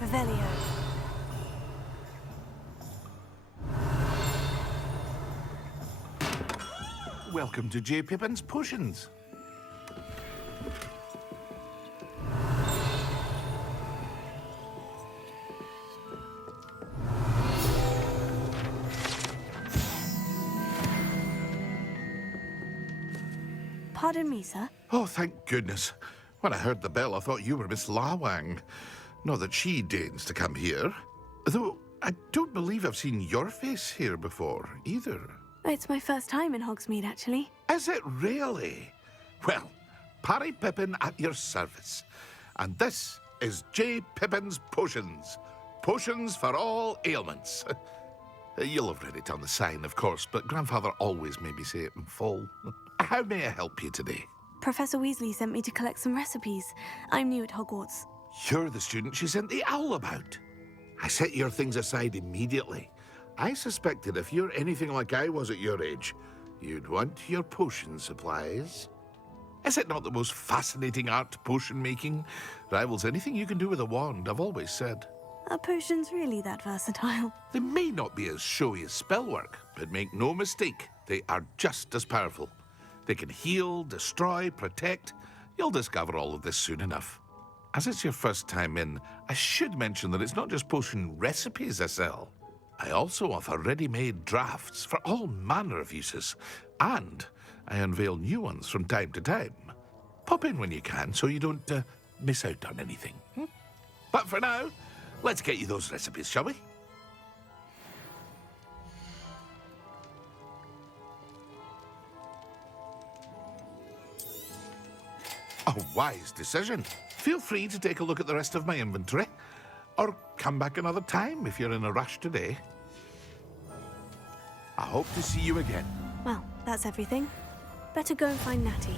Revelio. Welcome to J. Pippin's Potions. Pardon me, sir. Oh, thank goodness. When I heard the bell, I thought you were Miss Lawang. Not that she deigns to come here. Though I don't believe I've seen your face here before, either. It's my first time in Hogsmeade, actually. Is it really? Well, Parry Pippin at your service. And this is J. Pippin's Potions. Potions for all ailments. You'll have read it on the sign, of course, but Grandfather always made me say it in full. How may I help you today? Professor Weasley sent me to collect some recipes. I'm new at Hogwarts. You're the student she sent the owl about. I set your things aside immediately. I suspected if you're anything like I was at your age, you'd want your potion supplies. Is it not the most fascinating art, potion making? Rivals anything you can do with a wand, I've always said. Are potions really that versatile? They may not be as showy as spellwork, but make no mistake, they are just as powerful. They can heal, destroy, protect. You'll discover all of this soon enough. As it's your first time in, I should mention that it's not just potion recipes I sell. I also offer ready-made drafts for all manner of uses, and I unveil new ones from time to time. Pop in when you can so you don't miss out on anything. But for now, let's get you those recipes, shall we? A wise decision. Feel free to take a look at the rest of my inventory, or come back another time if you're in a rush today. I hope to see you again. Well, that's everything. Better go and find Natty.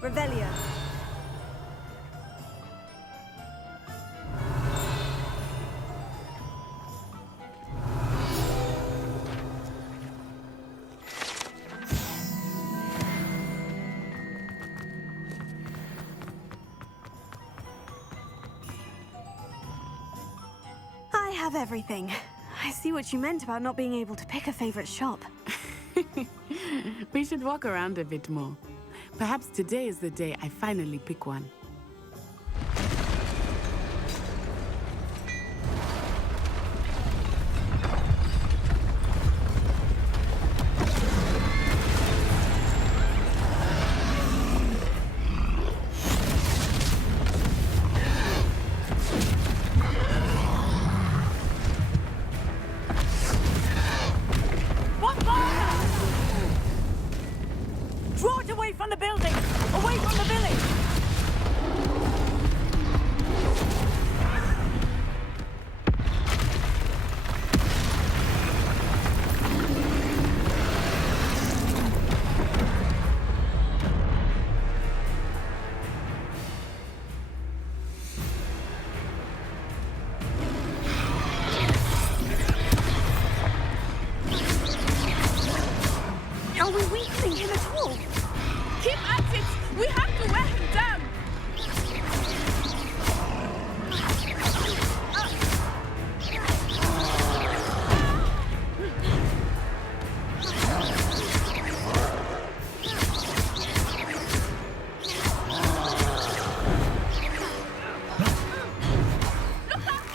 Revelio. I have everything. I see what you meant about not being able to pick a favorite shop. We should walk around a bit more. Perhaps today is the day I finally pick one. Draw it away from the building! Away from the village! Are we weakening him at all? Keep at it! We have to wear him down!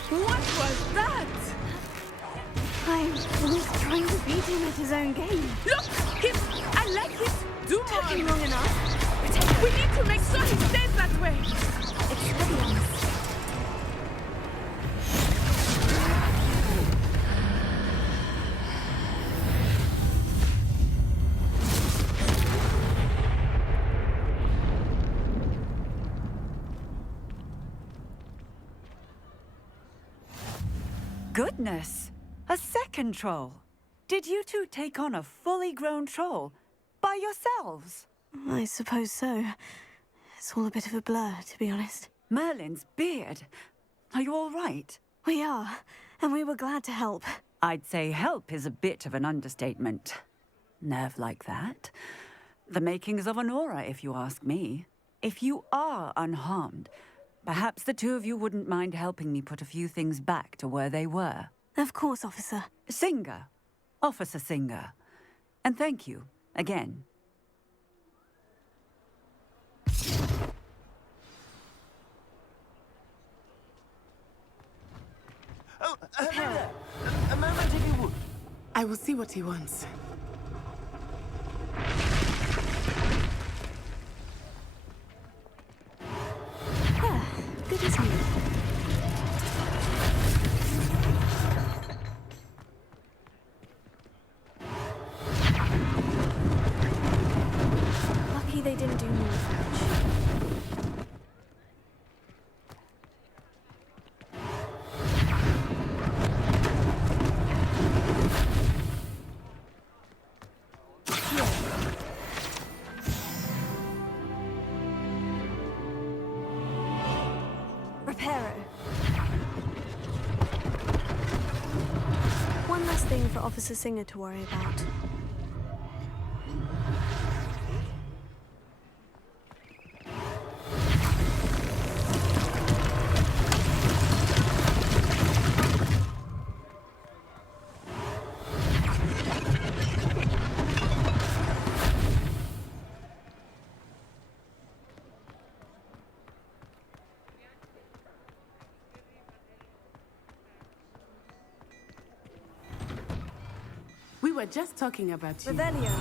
What was that? I was trying to beat him at his own game. Look! I like it! Do Took him more! long enough. We need to make sure he stays that way! Expelliarmus. Goodness! A second troll! Did you two take on a fully grown troll by yourselves? I suppose so. It's all a bit of a blur, to be honest. Merlin's beard. Are you all right? We are, and we were glad to help. I'd say help is a bit of an understatement. Nerve like that. The makings of an aura, if you ask me. If you are unharmed, perhaps the two of you wouldn't mind helping me put a few things back to where they were. Of course, officer. Singer. Officer Singer. And thank you, again. Oh, a moment if you would. I will see what he wants. Good as new. Lucky they didn't do more French. Reparo. One less thing for Officer Singer to worry about. We were just talking about you. Revelio.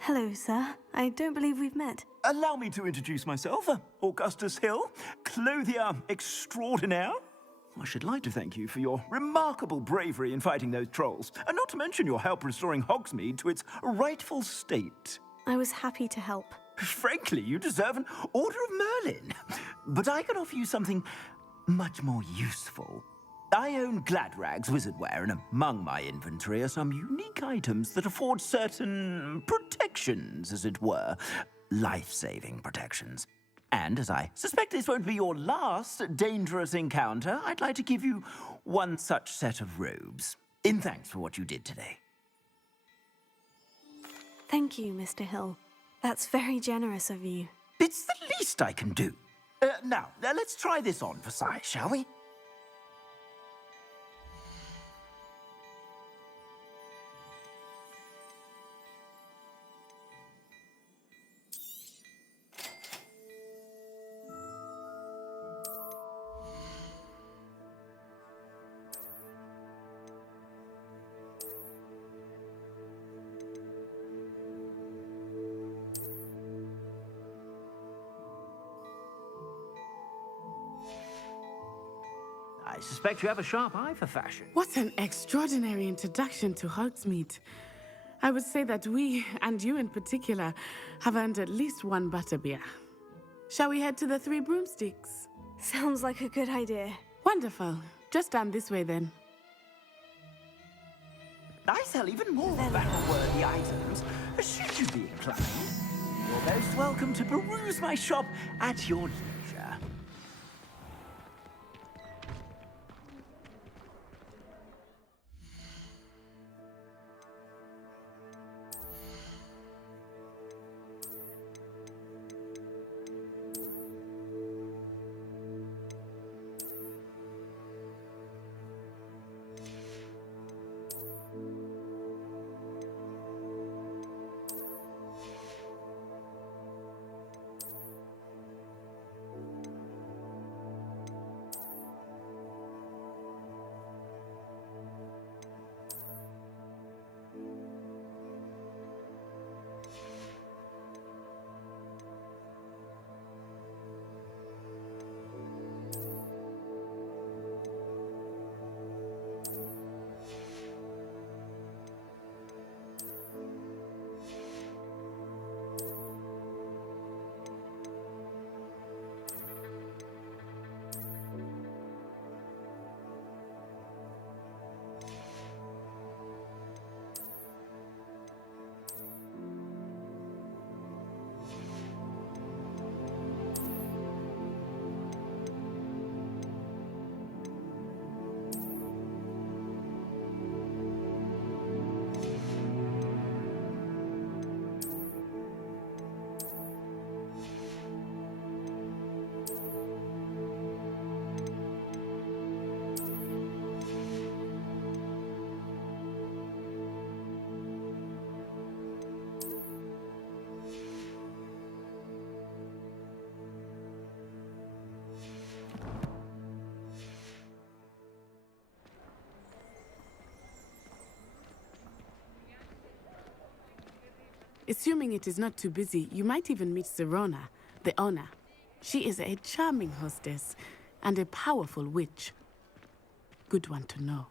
Hello, sir. I don't believe we've met. Allow me to introduce myself, Augustus Hill, clothier extraordinaire. I should like to thank you for your remarkable bravery in fighting those trolls, and not to mention your help restoring Hogsmeade to its rightful state. I was happy to help. Frankly, you deserve an Order of Merlin. But I can offer you something much more useful. I own Gladrag's wizardware, and among my inventory are some unique items that afford certain protections, as it were. Life-saving protections. And as I suspect this won't be your last dangerous encounter, I'd like to give you one such set of robes, in thanks for what you did today. Thank you, Mr. Hill. That's very generous of you. It's the least I can do. Now, let's try this on for size, shall we? I suspect you have a sharp eye for fashion. What an extraordinary introduction to Hogsmeade. I would say that we, and you in particular, have earned at least one butterbeer. Shall we head to the Three Broomsticks? Sounds like a good idea. Wonderful. Just down this way then. I sell even more battle-worthy items, should you be inclined. You're most welcome to peruse my shop at your leisure. Assuming it is not too busy, you might even meet Sirona, the owner. She is a charming hostess and a powerful witch. Good one to know.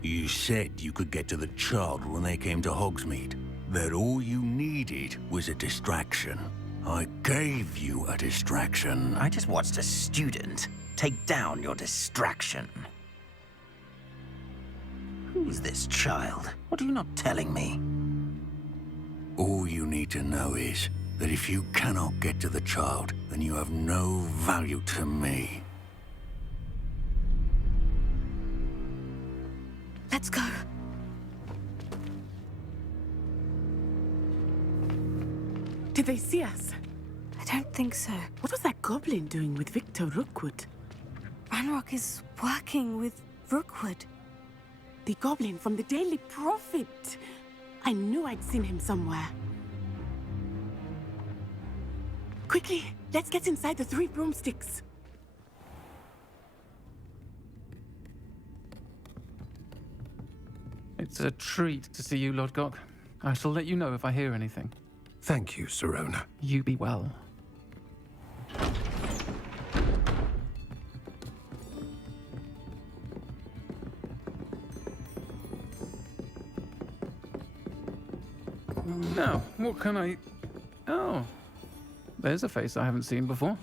You said you could get to the child when they came to Hogsmeade. That all you needed was a distraction. I gave you a distraction. I just watched a student take down your distraction. Who's this child? What are you not telling me? All you need to know is that if you cannot get to the child, then you have no value to me. Let's go. Did they see us? I don't think so. What was that goblin doing with Victor Rookwood? Ranrock is working with Rookwood. The goblin from the Daily Prophet. I knew I'd seen him somewhere. Quickly, let's get inside the 3 broomsticks. It's a treat to see you, Lodgok. I shall let you know if I hear anything. Thank you, Sirona. You be well. Now, what can I... Oh, there's a face I haven't seen before.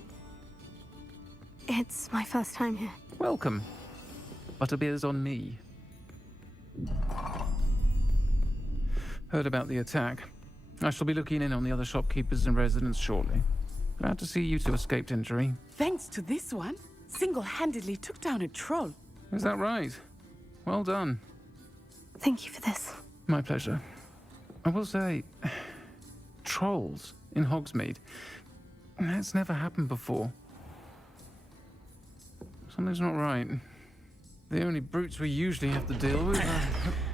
It's my first time here. Welcome. Butterbeer's on me. Heard about the attack. I shall be looking in on the other shopkeepers and residents shortly. Glad to see you two escaped injury. Thanks to this one, single-handedly took down a troll. Is that right? Well done. Thank you for this. My pleasure. I will say, trolls in Hogsmeade. That's never happened before. Something's not right. The only brutes we usually have to deal with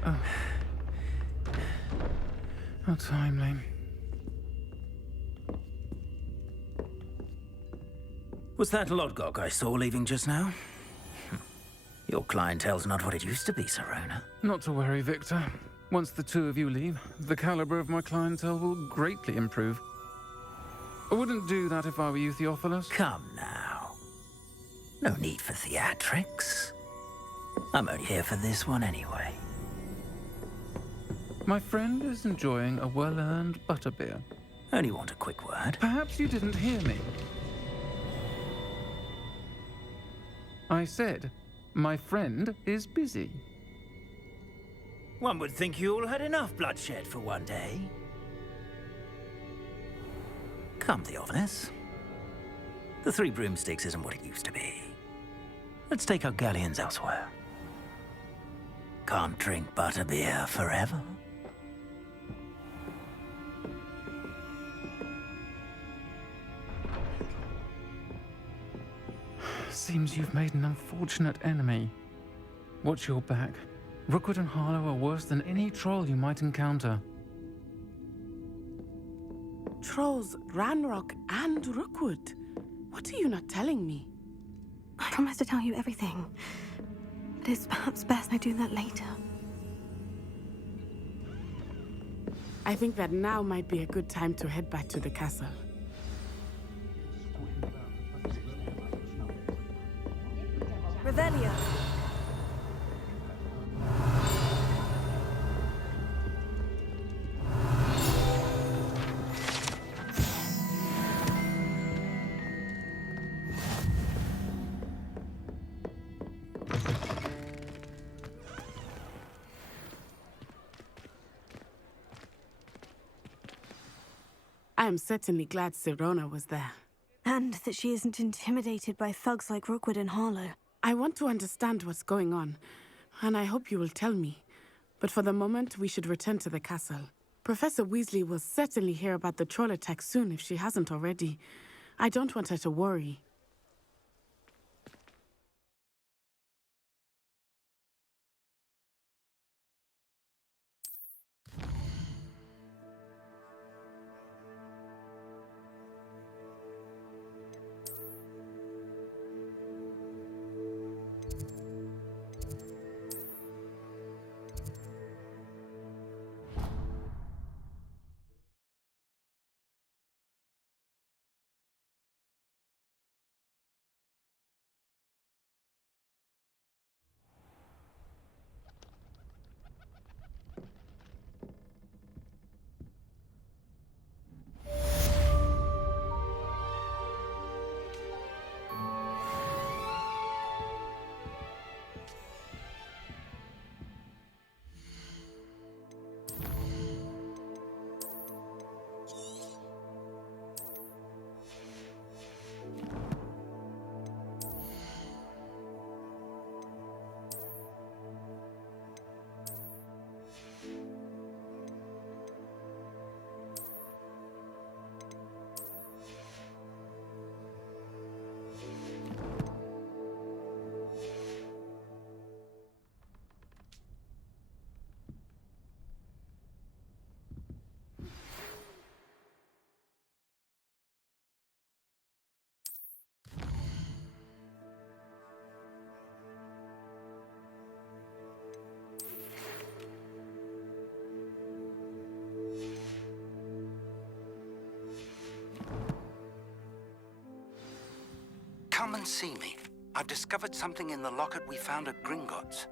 are... How timely. Was that Lodgok I saw leaving just now? Your clientele's not what it used to be, Sirona. Not to worry, Victor. Once the two of you leave, the caliber of my clientele will greatly improve. I wouldn't do that if I were you, Theophilus. Come now. No need for theatrics. I'm only here for this one anyway. My friend is enjoying a well-earned butterbeer. Only want a quick word. Perhaps you didn't hear me. I said, my friend is busy. One would think you all had enough bloodshed for one day. Come, Theophilus. The 3 broomsticks isn't what it used to be. Let's take our galleons elsewhere. Can't drink butterbeer forever. Seems you've made an unfortunate enemy. Watch your back. Rookwood and Harlow are worse than any troll you might encounter. Trolls, Ranrock, and Rookwood. What are you not telling me? I promise to tell you everything. But it's perhaps best I do that later. I think that now might be a good time to head back to the castle. Revelio. I am certainly glad Sirona was there. And that she isn't intimidated by thugs like Rookwood and Harlow. I want to understand what's going on, and I hope you will tell me. But for the moment, we should return to the castle. Professor Weasley will certainly hear about the troll attack soon if she hasn't already. I don't want her to worry. come and see me. I've discovered something in the locket we found at Gringotts.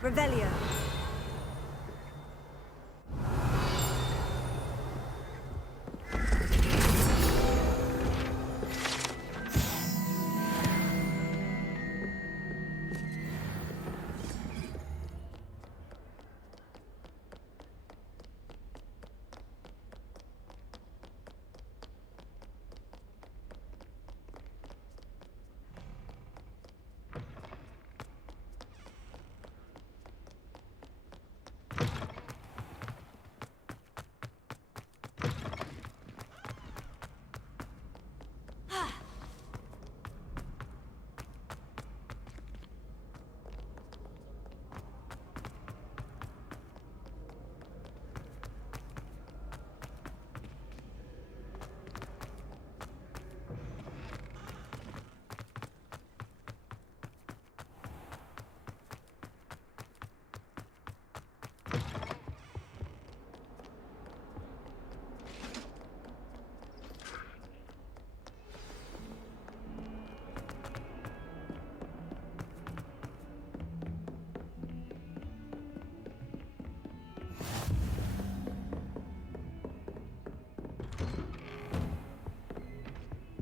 Revelio.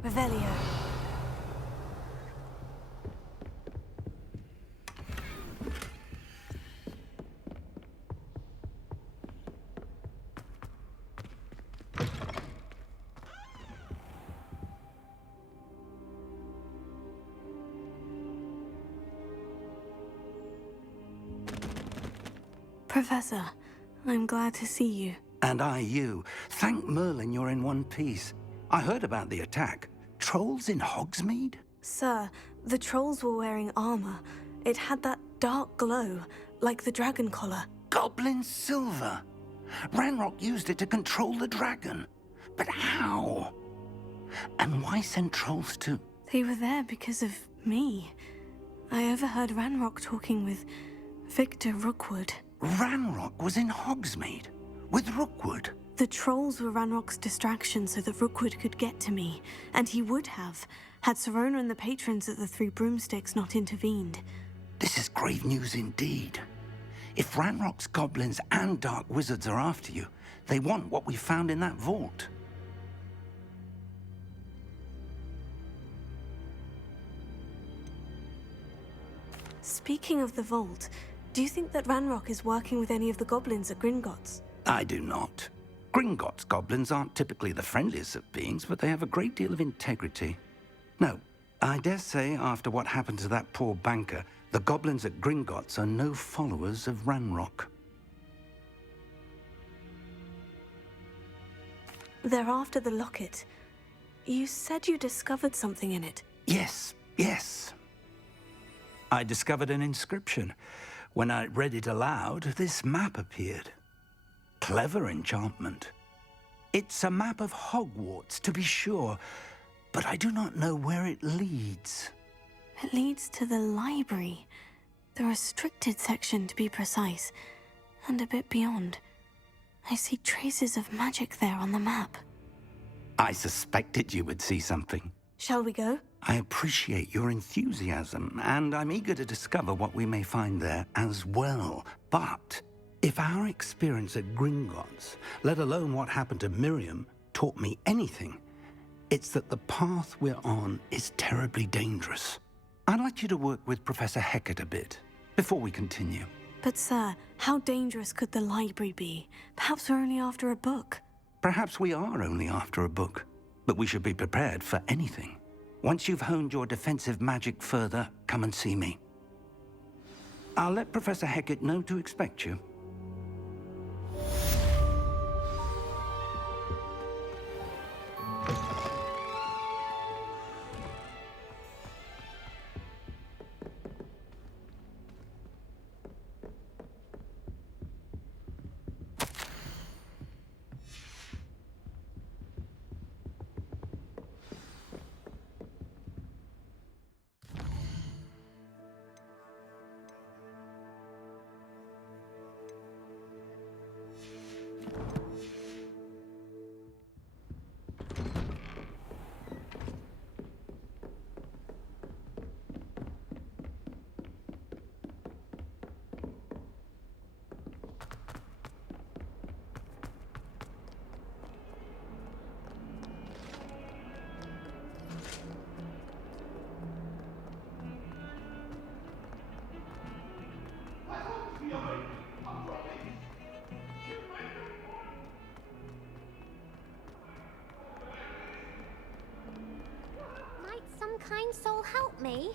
Revelio. Professor, I'm glad to see you. And I you. Thank Merlin you're in one piece. I heard about the attack. Trolls in Hogsmeade? Sir, the trolls were wearing armor. It had that dark glow, like the dragon collar. Goblin silver. Ranrock used it to control the dragon. But how? And why send trolls to... They were there because of me. I overheard Ranrock talking with Victor Rookwood. Ranrock was in Hogsmeade? With Rookwood? The trolls were Ranrock's distraction so that Rookwood could get to me, and he would have, had Sirona and the patrons at the Three Broomsticks not intervened. This is grave news indeed. If Ranrock's goblins and dark wizards are after you, they want what we found in that vault. Speaking of the vault, do you think that Ranrock is working with any of the goblins at Gringotts? I do not. Gringotts goblins aren't typically the friendliest of beings, but they have a great deal of integrity. No, I dare say after what happened to that poor banker, the goblins at Gringotts are no followers of Ranrock. They're after the locket. You said you discovered something in it. Yes. I discovered an inscription. When I read it aloud, this map appeared. Clever enchantment. It's a map of Hogwarts, to be sure, but I do not know where it leads. It leads to the library. The restricted section, to be precise, and a bit beyond. I see traces of magic there on the map. I suspected you would see something. Shall we go? I appreciate your enthusiasm, and I'm eager to discover what we may find there as well. But if our experience at Gringotts, let alone what happened to Miriam, taught me anything, It's that the path we're on is terribly dangerous. I'd like you to work with Professor Hecat a bit before we continue. But sir, how dangerous could the library be? Perhaps we're only after a book. Perhaps we are only after a book, but we should be prepared for anything. Once you've honed your defensive magic further, come and see me. I'll let Professor Hecat know to expect you. Might some kind soul help me?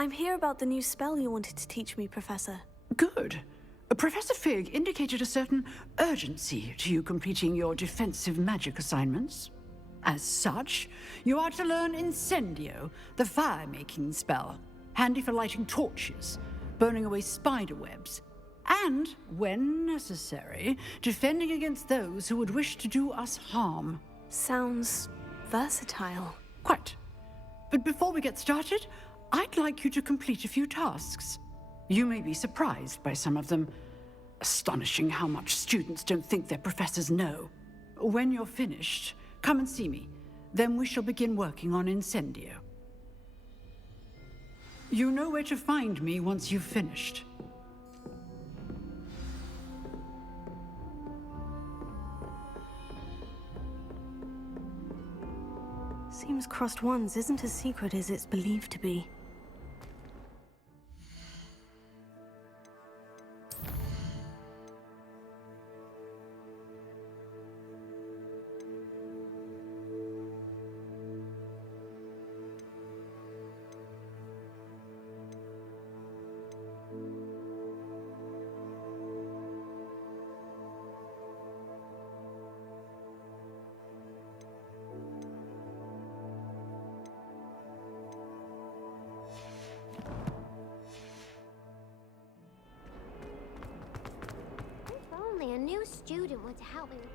I'm here about the new spell you wanted to teach me, Professor. Good. Professor Fig indicated a certain urgency to you completing your defensive magic assignments. As such, you are to learn Incendio, the fire-making spell, handy for lighting torches, burning away spider webs, and, when necessary, defending against those who would wish to do us harm. Sounds versatile. Quite. But before we get started, I'd like you to complete a few tasks. You may be surprised by some of them. Astonishing how much students don't think their professors know. When you're finished, come and see me. Then we shall begin working on Incendio. You know where to find me once you've finished. Seems crossed ones isn't as secret as it's believed to be. If only a new student were to help me with...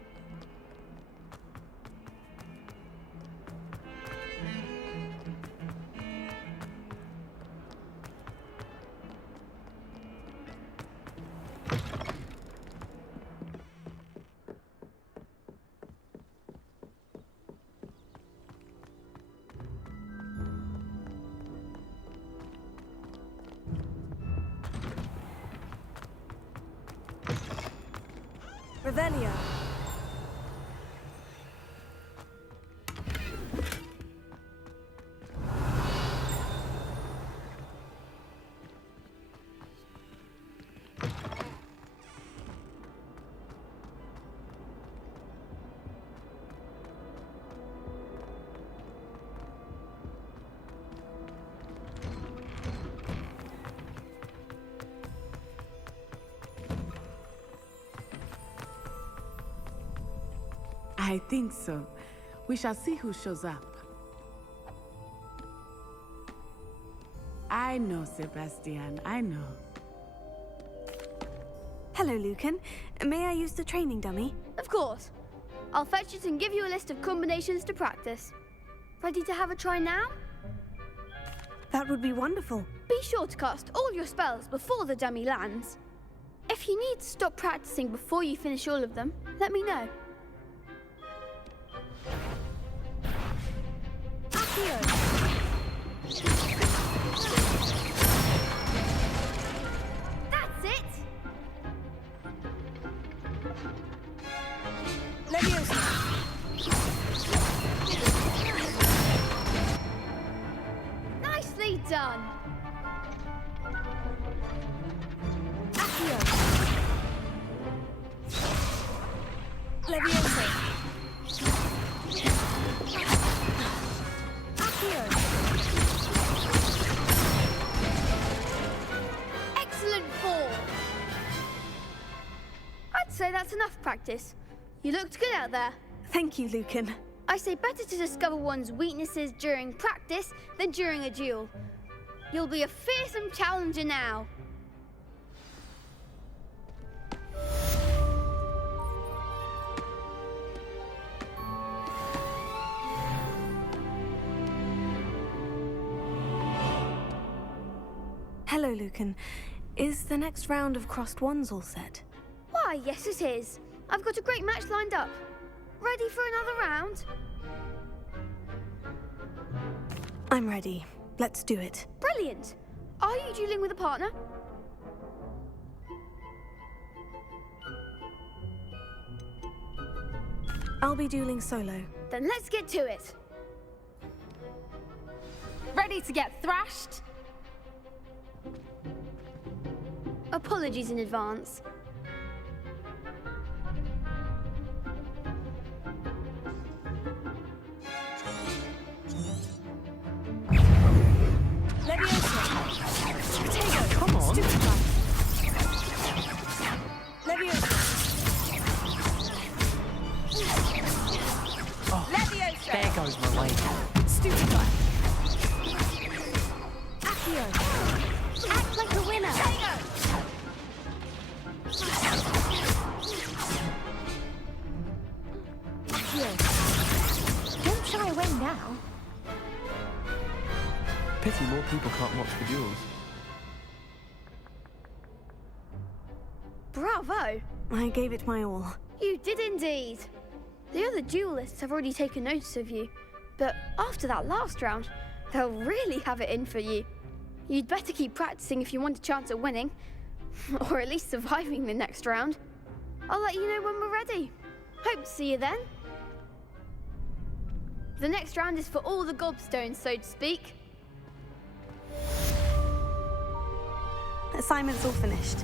Revelio. I think so. We shall see who shows up. I know, Sebastian, I know. Hello, Lucan. May I use the training dummy? Of course. I'll fetch it and give you a list of combinations to practice. Ready to have a try now? That would be wonderful. Be sure to cast all your spells before the dummy lands. If you need to stop practicing before you finish all of them, let me know. Accio. That's it! Leviosa. Nicely done! Accio. Leviosa. Accio. Excellent ball! I'd say that's enough practice. You looked good out there. Thank you, Lucan. I say better to discover one's weaknesses during practice than during a duel. You'll be a fearsome challenger now. Hello, Lucan. Is the next round of crossed wands all set? Why, yes it is. I've got a great match lined up. Ready for another round? I'm ready. Let's do it. Brilliant. Are you dueling with a partner? I'll be dueling solo. Then let's get to it. Ready to get thrashed? Apologies in advance. Leviosa. Come on. Leviosa. Oh, Leviosa. there goes my way. Stupid guy. Accio. Act like a winner. Accio. Don't shy away now. Pity more people can't watch the duels. Bravo. I gave it my all. You did indeed. The other duelists have already taken notice of you, but after that last round, they'll really have it in for you. You'd better keep practicing if you want a chance at winning, or at least surviving the next round. I'll let you know when we're ready. Hope to see you then. The next round is for all the gobstones, so to speak. Assignment's all finished.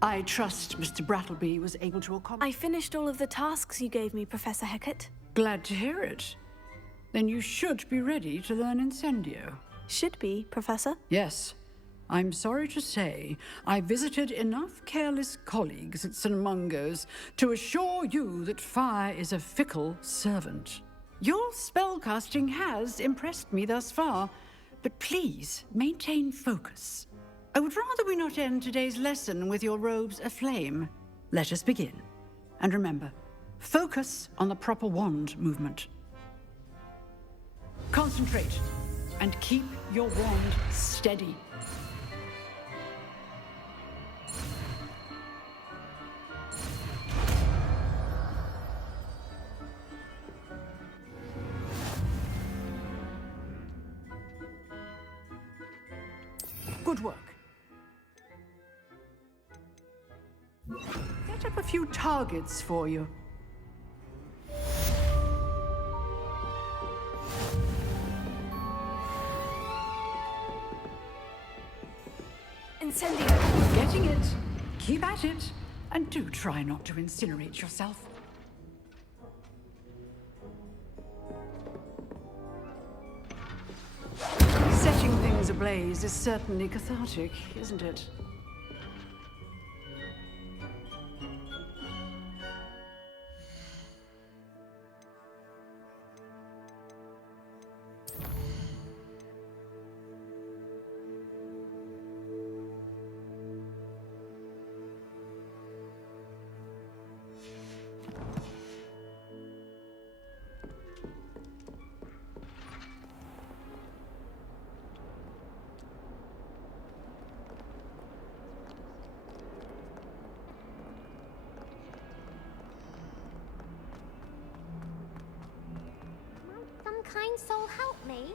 I trust Mr. Brattleby was able to accomplish. I finished all of the tasks you gave me, Professor Hecat. Glad to hear it. Then you should be ready to learn Incendio. Should be, Professor. Yes. I'm sorry to say, I visited enough careless colleagues at St. Mungo's to assure you that fire is a fickle servant. Your spellcasting has impressed me thus far, but please maintain focus. I would rather we not end today's lesson with your robes aflame. Let us begin. And remember, focus on the proper wand movement. Concentrate, and keep your wand steady. Good work. Set up a few targets for you. Incendio. Getting it. Keep at it. And do try not to incinerate yourself. Setting things ablaze is certainly cathartic, isn't it? Some kind soul help me?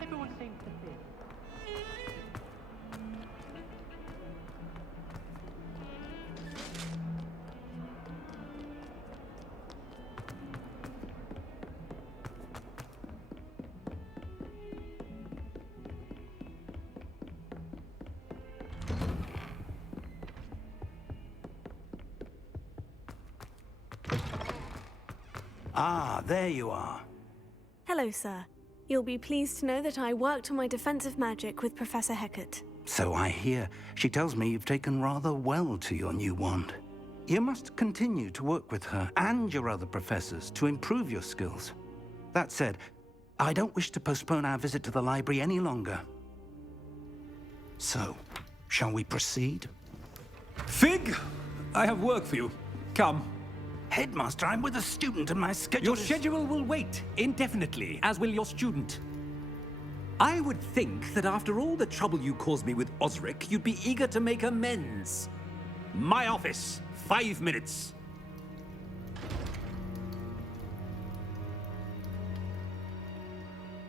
Everyone seems to fit. Ah, there you are. Hello, sir. You'll be pleased to know that I worked on my defensive magic with Professor Hecat. So I hear. She tells me you've taken rather well to your new wand. You must continue to work with her and your other professors to improve your skills. That said, I don't wish to postpone our visit to the library any longer. So, shall we proceed? Fig! I have work for you. Come. Headmaster, I'm with a student and my schedule Your schedule will wait indefinitely, as will your student. I would think that after all the trouble you caused me with Osric, you'd be eager to make amends. My office, 5 minutes.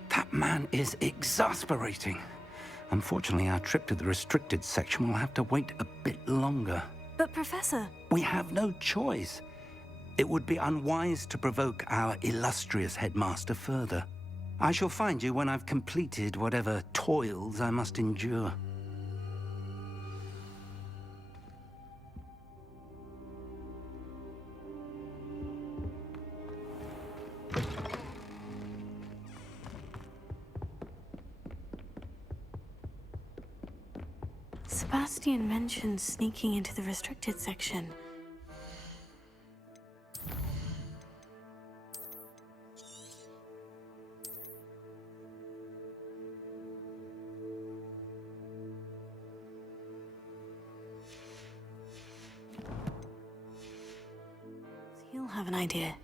That man is exasperating. Unfortunately, our trip to the restricted section will have to wait a bit longer. But, Professor... We have no choice. It would be unwise to provoke our illustrious headmaster further. I shall find you when I've completed whatever toils I must endure. Sebastian mentioned sneaking into the restricted section. He'll have an idea.